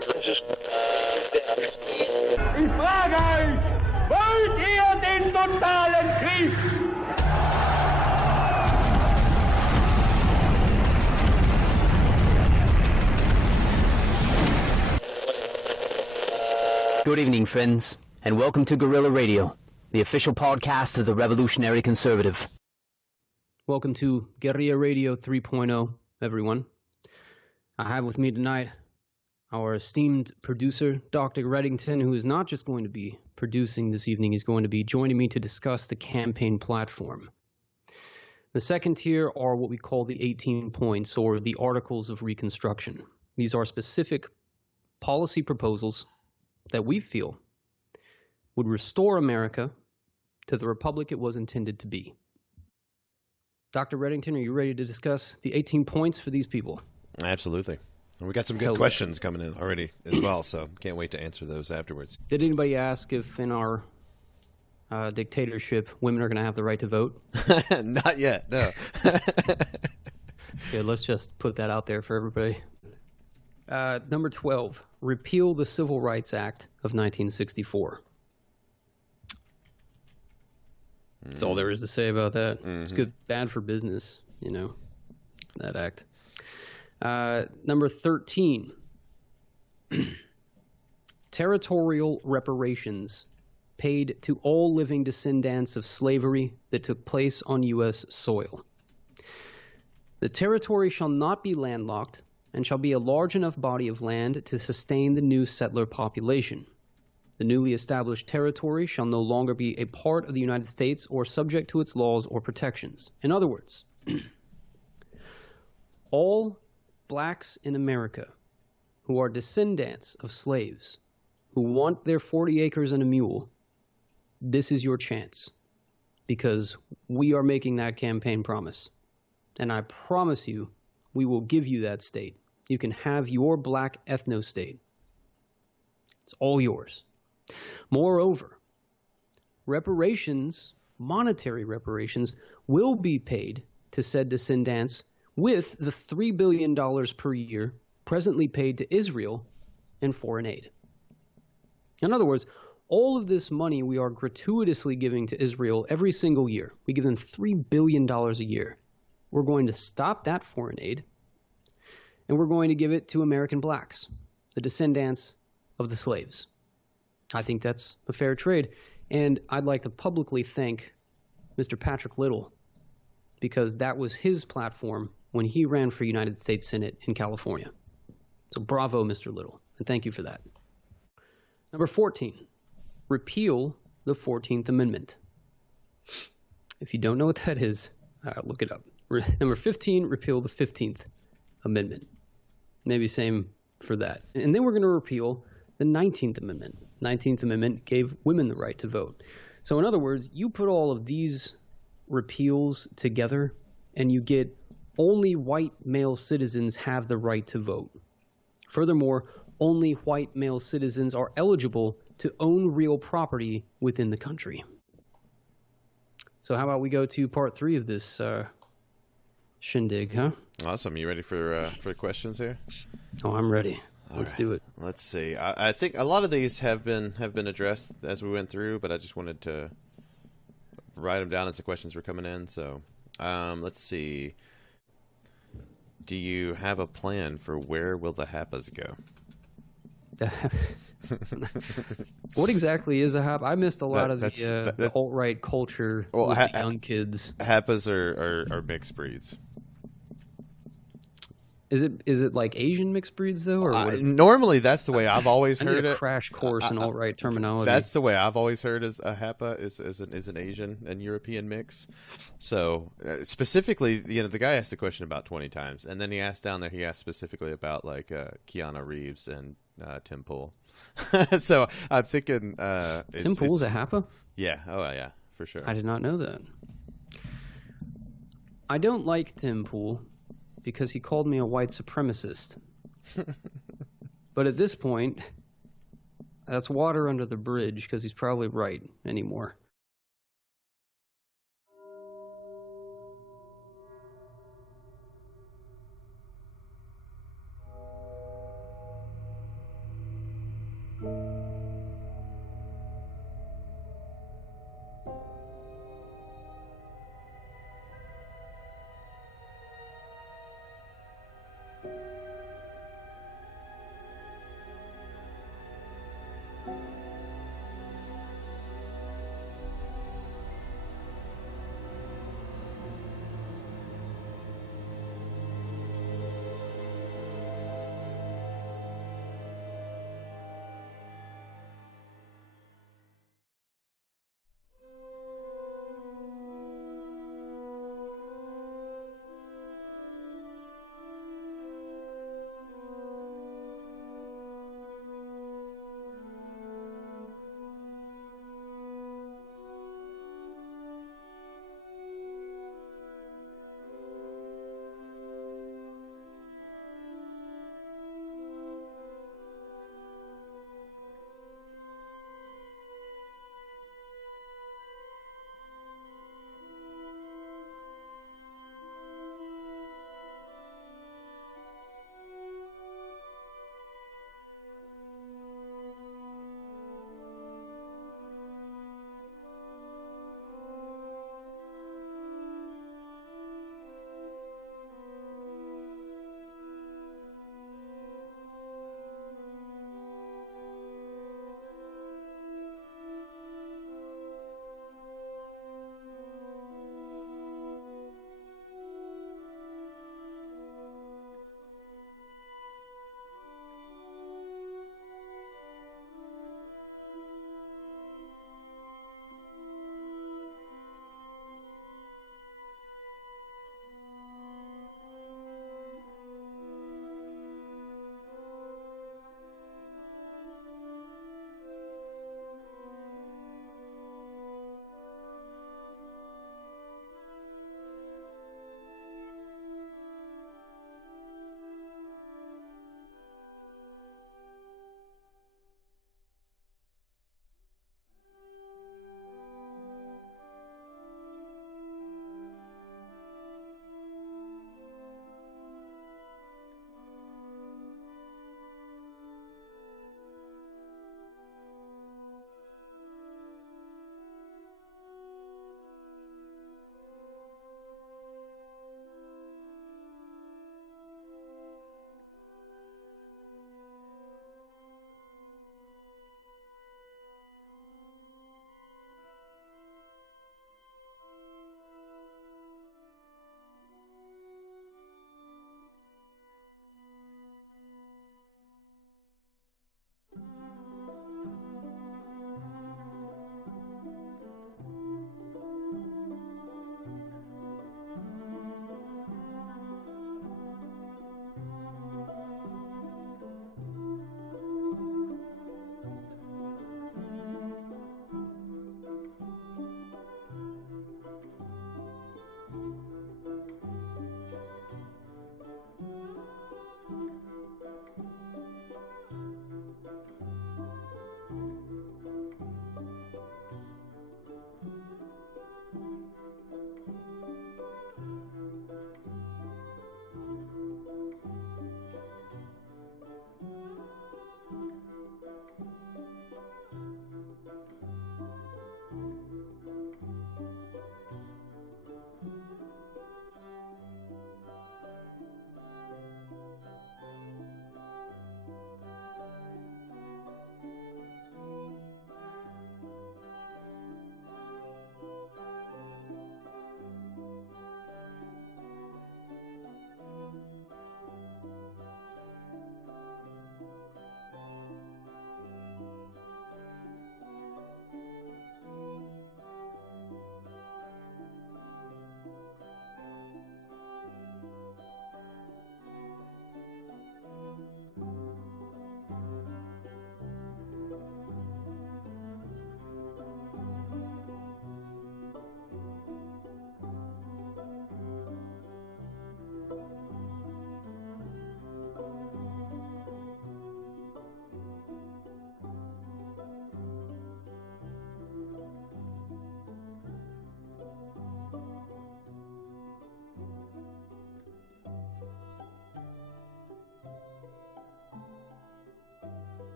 Ich frage euch, wollt ihr den totalen Krieg? Good evening, friends, and welcome to Guerrilla Radio, the official podcast of the Revolutionary Conservative. Welcome to Guerrilla Radio 3.0, everyone. I have with me tonight our esteemed producer, Dr. Reddington, who is not just going to be producing this evening, he's going to be joining me to discuss the campaign platform. The second tier are what we call the 18 points, or the Articles of Reconstruction. These are specific policy proposals that we feel would restore America to the republic it was intended to be. Dr. Reddington, are you ready to discuss the 18 points for these people? Absolutely. And we got some good questions coming in already as well, so can't wait to answer those afterwards. Did anybody ask if in our dictatorship women are going to have the right to vote? Not yet, no. Good, let's just put that out there for everybody. Number 12, repeal the Civil Rights Act of 1964. That's all there is to say about that. It's good, bad for business, you know, that act. Number 13, territorial reparations paid to all living descendants of slavery that took place on U.S. soil. The territory shall not be landlocked and shall be a large enough body of land to sustain the new settler population. The newly established territory shall no longer be a part of the United States or subject to its laws or protections. In other words, all blacks in America who are descendants of slaves, who want their 40 acres and a mule, this is your chance, because we are making that campaign promise. And I promise you, we will give you that state. You can have your black ethno-state. It's all yours. Moreover, reparations, monetary reparations, will be paid to said descendants with the $3 billion per year presently paid to Israel in foreign aid. In other words, all of this money we are gratuitously giving to Israel every single year. We give them $3 billion a year. We're going to stop that foreign aid, and we're going to give it to American blacks, the descendants of the slaves. I think that's a fair trade, and I'd like to publicly thank Mr. Patrick Little, because that was his platform when he ran for United States Senate in California. So bravo, Mr. Little, and thank you for that. Number 14, repeal the 14th Amendment. If you don't know what that is, look it up. Number 15, repeal the 15th Amendment. Maybe same for that. And then we're going to repeal the 19th Amendment. 19th Amendment gave women the right to vote. So in other words, you put all of these repeals together and you get only white male citizens have the right to vote. Furthermore, only white male citizens are eligible to own real property within the country. So how about we go to part 3 of this shindig, huh? Awesome. You ready for questions here? Oh, I'm ready. Let's do it. Let's see. I think a lot of these have been addressed as we went through, but I just wanted to write them down as the questions were coming in. So let's see. Do you have a plan for where will the Happas go? What exactly is a Happa? I missed a lot of the alt-right culture with the young kids. Happas are mixed breeds. Is it like Asian mixed breeds though, or normally that's the way I've always heard it. Crash course in alt-right terminology. That's the way I've always heard as a Happa is an Asian and European mix. So specifically, the guy asked the question about 20 times, and then he asked down there. He asked specifically about like Keanu Reeves and Tim Pool. So I'm thinking Tim Pool's a Happa? Yeah. Oh yeah, for sure. I did not know that. I don't like Tim Pool because he called me a white supremacist. But at this point, that's water under the bridge because he's probably right anymore.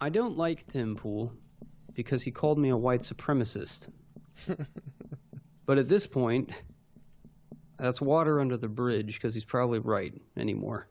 I don't like Tim Pool because he called me a white supremacist. But at this point, that's water under the bridge because he's probably right anymore.